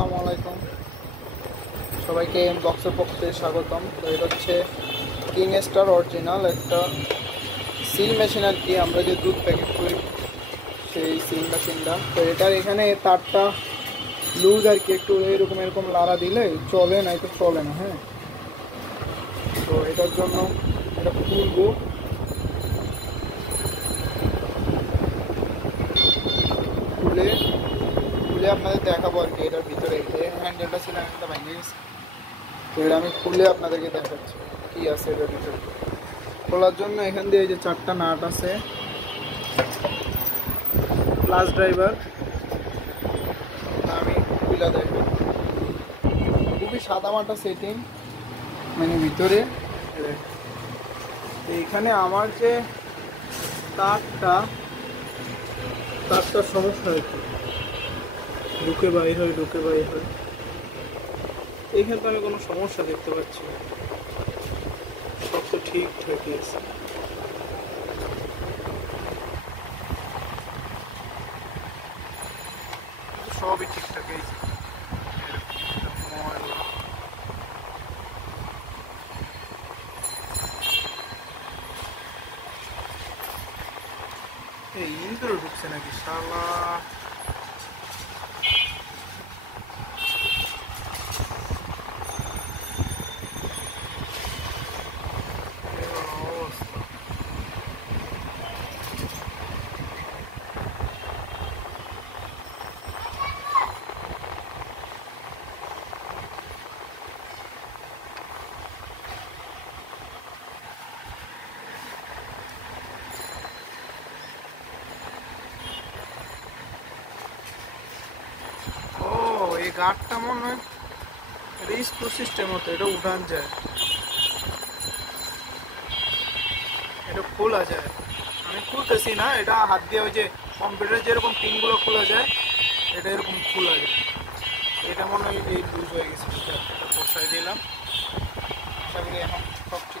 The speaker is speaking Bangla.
আসসালামু আলাইকুম, সবাইকে বক্সের পক্ষ থেকে স্বাগতম। তো এটা হচ্ছে কিং স্টার অরিজিনাল একটা সিল মেশিন আর কি, আমরা যে দুধ প্যাকেট করি সেই সিল মেশিনটা। তো এটার এখানে তারটা লুজ আর কি, একটু এরকম লাড়া দিলে চলে, না তো চলে না। হ্যাঁ, তো এটার জন্য এটা খুলবো, খুলে খুলে আপনাদের দেখাবো আর কি। এটার ভিতরে হ্যান্ডেলটা ছিল, হ্যান্ডেলটা ভেঙে গেছে, তো এটা আমি খুলে আপনাদেরকে দেখাচ্ছি কি আছে এটার ভিতরে। খোলার জন্য এখান দিয়ে এই যে 4টা নাট আছে, প্লাস ড্রাইভার। আমি খুলে দেখব, খুবই সাদামাটা সেটিং, মানে ভিতরে এইখানে আমার যে তারটা সমস্যা হয়েছে, ঢুকে বাইর হয়। এইখানে তো আমি কোনো সমস্যা দেখতে পাচ্ছি না, সব তো ঠিকঠাকই আছে। সবই ঠিকঠাক আছে। এই ইন্দ্র ঢুকছে নাকি শালা? ও, এই গার্ডটা মনে হয় স্ক্রু সিস্টেম মতো, এটা উঠান যায়, এটা খোলা যায়। আমি খুলতেছি না, এটা হাত দিয়ে ওই যে কম্পিউটারে যেরকম পিনগুলো খোলা যায়, এটা এরকম খোলা যায়। এটা মনে হয় এই লুজ হয়ে গেছে, এটা বসাই দিলাম। আশা করি এখন সব ঠিক